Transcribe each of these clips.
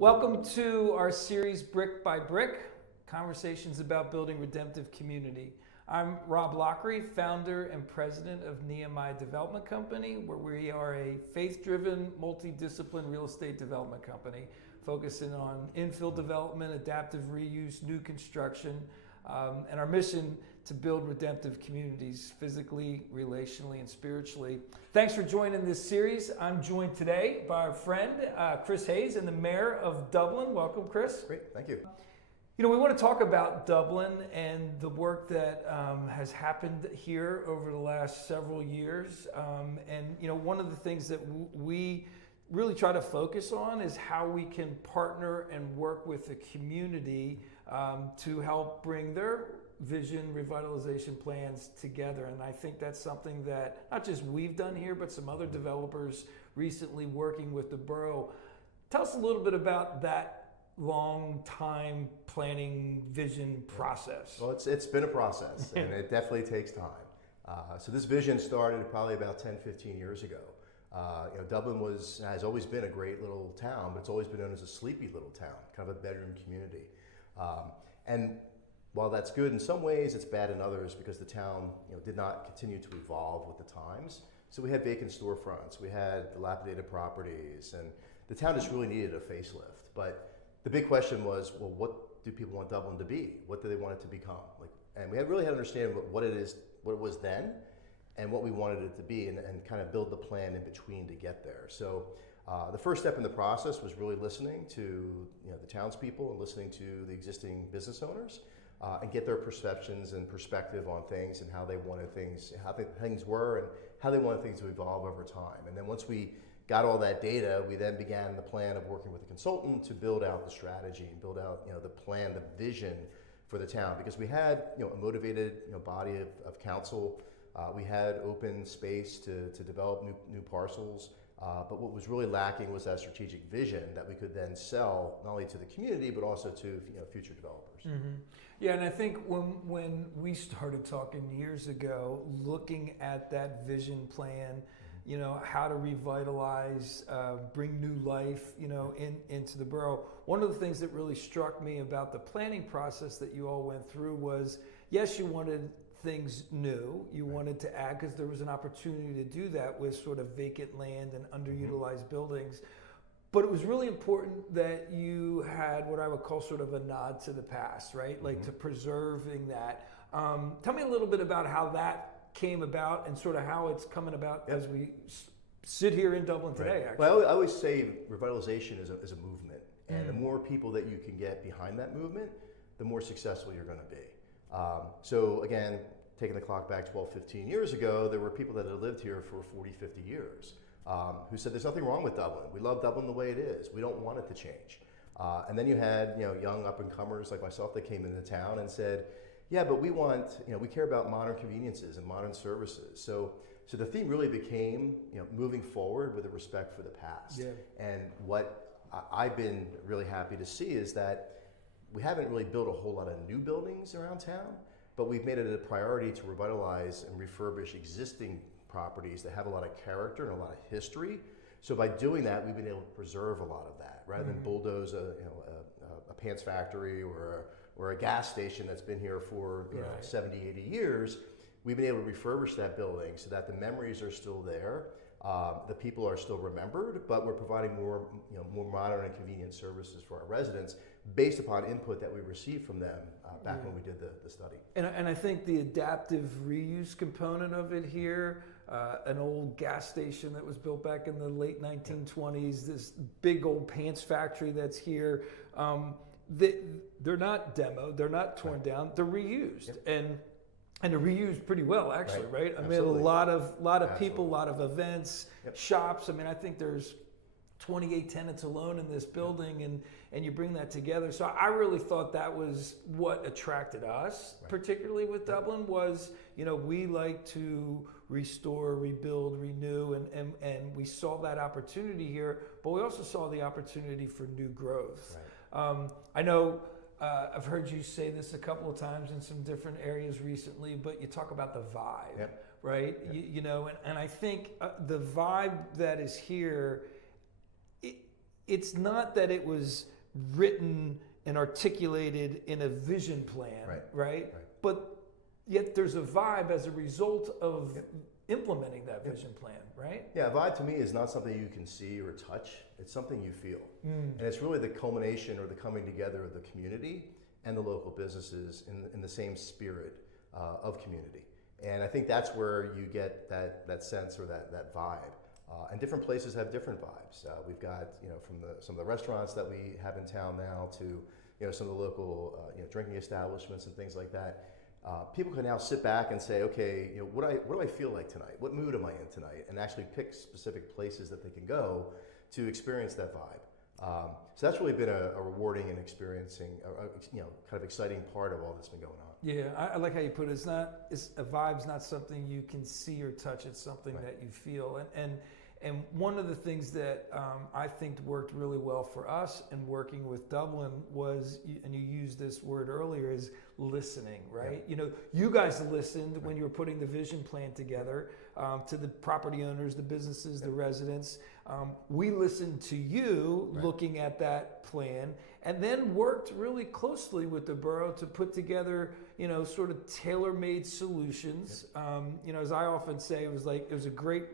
Welcome to our series, Brick by Brick, conversations about building redemptive community. I'm Rob Loughery, founder and president of Nehemiah Development Company, where we are a faith-driven, multidiscipline real estate development company, focusing on infill development, adaptive reuse, new construction, and our mission to build redemptive communities physically, relationally, and spiritually. Thanks for joining this series. I'm joined today by our friend, Chris Hayes, and the mayor of Dublin. Welcome, Chris. Great, thank you. You know, we want to talk about Dublin and the work that has happened here over the last several years. And, you know, one of the things that we really try to focus on is how we can partner and work with the community to help bring their vision revitalization plans together. And I think that's something that not just we've done here, but some other developers recently working with the borough. Tell us a little bit about that long time planning vision process. Well, it's been a process and it definitely takes time. So this vision started probably about 10, 15 years ago. Dublin has always been a great little town, but it's always been known as a sleepy little town, kind of a bedroom community. And while that's good in some ways, it's bad in others because the town did not continue to evolve with the times. So we had vacant storefronts, we had dilapidated properties, and the town just really needed a facelift. But the big question was, well, what do people want Dublin to be? What do they want it to become? And we really had to understand what it was then, and what we wanted it to be, and kind of build the plan in between to get there. So the first step in the process was really listening to the townspeople and listening to the existing business owners and get their perceptions and perspective on things and how they wanted things, how things were, and how they wanted things to evolve over time. And then once we got all that data, we then began the plan of working with a consultant to build out the strategy and build out the plan, the vision for the town, because we had a motivated body of council. We had open space to develop new parcels, but what was really lacking was that strategic vision that we could then sell not only to the community but also to future developers. Mm-hmm. Yeah, and I think when we started talking years ago, looking at that vision plan, how to revitalize, bring new life, into the borough. One of the things that really struck me about the planning process that you all went through was, yes, you wanted things new, you wanted to add, because there was an opportunity to do that with sort of vacant land and underutilized buildings. But it was really important that you had what I would call sort of a nod to the past, right? Like to preserving that. Tell me a little bit about how that came about and sort of how it's coming about as we sit here in Dublin today, actually. Well, I always say revitalization is a movement. And the more people that you can get behind that movement, the more successful you're going to be. So again, taking the clock back 12, 15 years ago, there were people that had lived here for 40, 50 years who said there's nothing wrong with Dublin. We love Dublin the way it is. We don't want it to change. And then you had young up-and-comers like myself that came into town and said, yeah, but we want, we care about modern conveniences and modern services. So the theme really became, moving forward with a respect for the past. Yeah. And what I've been really happy to see is that we haven't really built a whole lot of new buildings around town, but we've made it a priority to revitalize and refurbish existing properties that have a lot of character and a lot of history. So by doing that, we've been able to preserve a lot of that, rather than bulldoze a pants factory or a gas station that's been here for 70, 80 years. We've been able to refurbish that building so that the memories are still there. The people are still remembered, but we're providing more modern and convenient services for our residents based upon input that we received from them back when we did the study. And I think the adaptive reuse component of it here, an old gas station that was built back in the late 1920s, this big old pants factory that's here, they're not demoed, they're not torn down, they're reused. And they're reused pretty well, actually, right? I mean, a lot of people, a lot of events, shops. I mean, I think there's 28 tenants alone in this building, and you bring that together. So I really thought that was what attracted us, particularly with Dublin, was, we like to restore, rebuild, renew, and we saw that opportunity here, but we also saw the opportunity for new growth. I know I've heard you say this a couple of times in some different areas recently, but you talk about the vibe, right? And I think the vibe that is here, it's not that it was written and articulated in a vision plan, right? But yet there's a vibe as a result of implementing that vision plan, right? Yeah, a vibe to me is not something you can see or touch. It's something you feel. And it's really the culmination or the coming together of the community and the local businesses in the same spirit of community. And I think that's where you get that sense or that vibe. And different places have different vibes. We've got, from some of the restaurants that we have in town now to, some of the local, drinking establishments and things like that. People can now sit back and say, okay, what do I feel like tonight? What mood am I in tonight? And actually pick specific places that they can go to experience that vibe. So that's really been a rewarding and experiencing, kind of exciting part of all that's been going on. Yeah, I like how you put it. It's a vibe's not something you can see or touch. It's something that you feel. And one of the things that I think worked really well for us in working with Dublin was, and you used this word earlier, is listening, right? You guys listened when you were putting the vision plan together to the property owners, the businesses, the residents. We listened to you looking at that plan, and then worked really closely with the borough to put together, sort of tailor-made solutions. As I often say, it was a great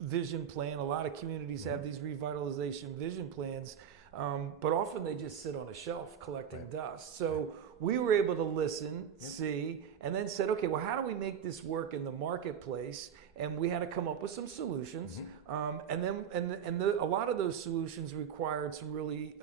vision plan. A lot of communities have these revitalization vision plans, but often they just sit on a shelf collecting dust. So we were able to listen, see, and then said, okay, well, how do we make this work in the marketplace? And we had to come up with some solutions. A lot of those solutions required some really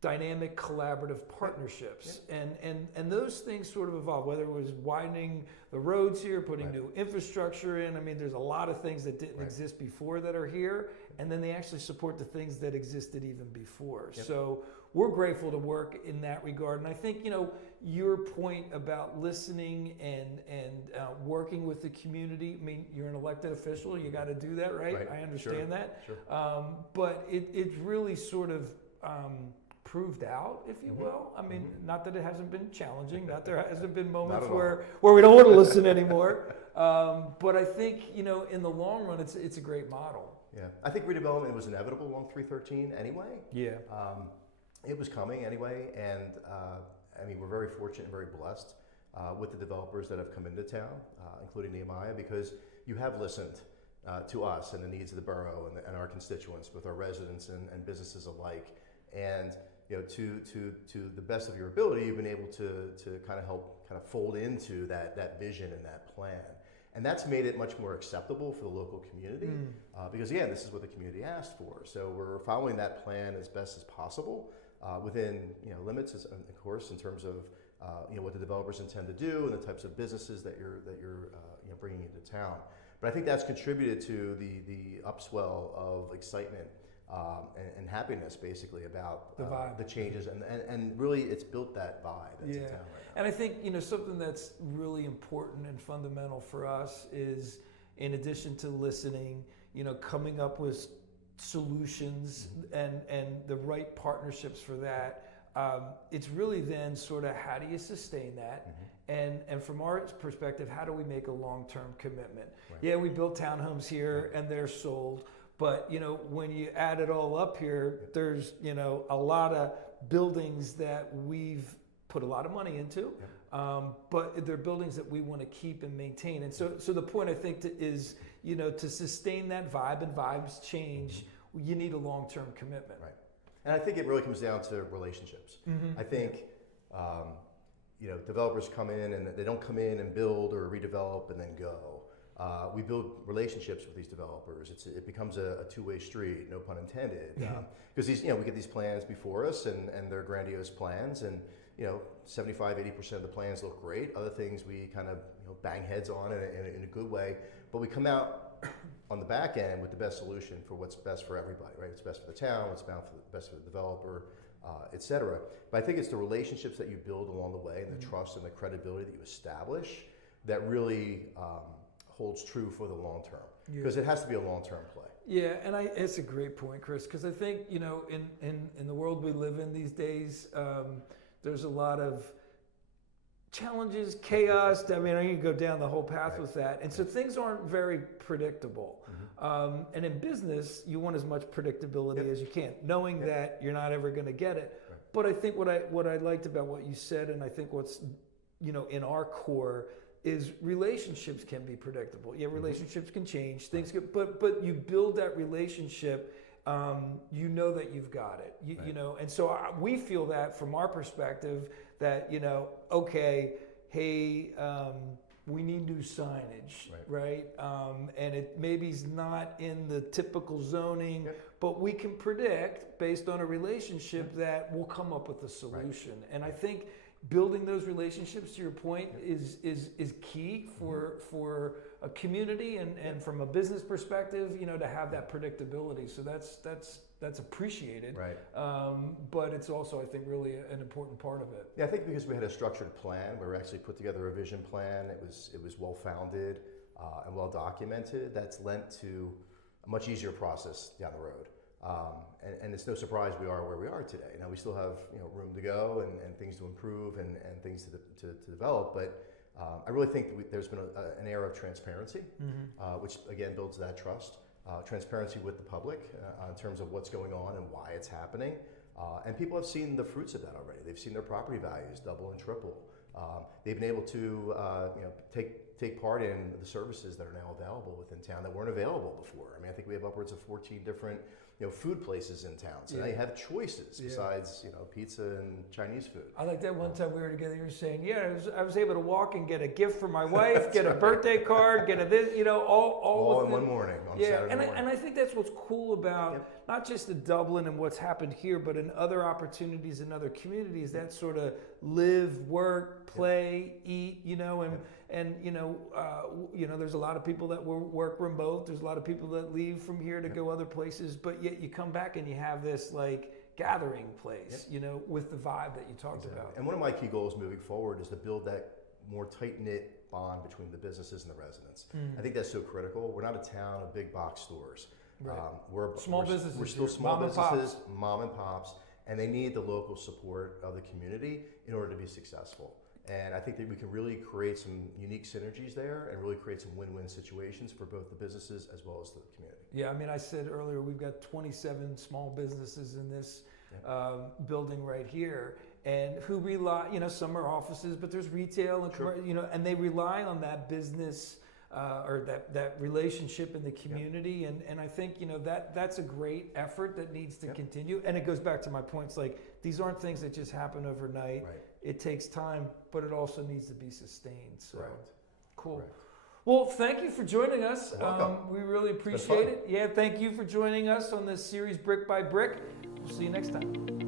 dynamic collaborative partnerships, and those things sort of evolved, whether it was widening the roads here, putting new infrastructure in. I mean, there's a lot of things that didn't exist before that are here, and then they actually support the things that existed even before. So we're grateful to work in that regard. And I think, your point about listening and working with the community, I mean, you're an elected official, you got to do that, right? I understand that. But it really sort of proved out, if you will. I mean, not that it hasn't been challenging, not there hasn't been moments where we don't want to listen anymore. But I think, in the long run, it's a great model. Yeah, I think redevelopment was inevitable along 313 anyway. Yeah. It was coming anyway, and we're very fortunate and very blessed with the developers that have come into town, including Nehemiah, because you have listened to us and the needs of the borough and our constituents, with our residents and businesses alike. And to the best of your ability, you've been able to kind of help fold into that vision and that plan. And that's made it much more acceptable for the local community, because again, this is what the community asked for. So we're following that plan as best as possible, within limits, of course, in terms of what the developers intend to do and the types of businesses that you're bringing into town. But I think that's contributed to the upswell of excitement and happiness, basically, about the vibe, the changes, and really it's built that vibe that's in town right now. And I think something that's really important and fundamental for us is, in addition to listening, coming up with solutions and the right partnerships for that. It's really then sort of, how do you sustain that? And from our perspective, how do we make a long-term commitment? Yeah, we built townhomes here and they're sold. But, when you add it all up here, there's, a lot of buildings that we've put a lot of money into, but they're buildings that we want to keep and maintain. And so the point, I think, is, to sustain that vibe, and vibes change, you need a long-term commitment. Right. And I think it really comes down to relationships. I think, developers come in and they don't come in and build or redevelop and then go. We build relationships with these developers. It becomes a two-way street, no pun intended. Because we get these plans before us, and they're grandiose plans, and 75-80% of the plans look great. Other things we kind of bang heads on in a good way, but we come out on the back end with the best solution for what's best for everybody. Right? It's best for the town. What's best for the developer, et cetera. But I think it's the relationships that you build along the way, and the trust and the credibility that you establish, that really holds true for the long term, because it has to be a long-term play. Yeah, and it's a great point, Chris, because I think, in the world we live in these days, there's a lot of challenges, chaos. I mean, I can go down the whole path with that. And so things aren't very predictable. And in business, you want as much predictability as you can, knowing that you're not ever going to get it. Right. But I think what I liked about what you said, and I think what's in our core, is relationships can be predictable. Yeah, relationships can change. Things get, but you build that relationship. You know that you've got it. And so we feel that from our perspective that okay, hey, we need new signage, right? And it maybe's not in the typical zoning, but we can predict based on a relationship that we'll come up with a solution. And I think building those relationships, to your point, is key for a community and from a business perspective, to have that predictability. So that's appreciated. Right. But it's also, I think, really an important part of it. Yeah, I think because we had a structured plan, we actually put together a vision plan. It was well founded and well documented. That's lent to a much easier process down the road. And it's no surprise we are where we are today. Now we still have room to go and things to improve and things to develop, but I really think that there's been an era of transparency, which again builds that trust, transparency with the public in terms of what's going on and why it's happening, and people have seen the fruits of that already. They've seen their property values double and triple. They've been able to take part in the services that are now available within town that weren't available before. I mean, I think we have upwards of 14 different food places in town. So now you have choices besides pizza and Chinese food. I like that one time we were together. You were saying, I was able to walk and get a gift for my wife, get a birthday card, get a this, all in one morning on Saturday morning. And I think that's what's cool about not just in Dublin and what's happened here, but in other opportunities in other communities. That sort of live, work, play, eat, and there's a lot of people that work remote. There's a lot of people that leave from here to go other places, but yet you come back and you have this gathering place, with the vibe that you talked about. And one of my key goals moving forward is to build that more tight-knit bond between the businesses and the residents. I think that's so critical. We're not a town of big box stores. Right. We're businesses. We're still small businesses, mom and pops, and they need the local support of the community in order to be successful. And I think that we can really create some unique synergies there and really create some win-win situations for both the businesses as well as the community. Yeah, I mean, I said earlier, we've got 27 small businesses in this building right here, and who rely, some are offices, but there's retail and and they rely on that business or that relationship in the community, and I think that's a great effort that needs to continue. And it goes back to my points, these aren't things that just happen overnight. Right. It takes time, but it also needs to be sustained. So cool. Correct. Well, thank you for joining us. We really It's been appreciate it. Yeah, thank you for joining us on this series Brick by Brick. We'll see you next time.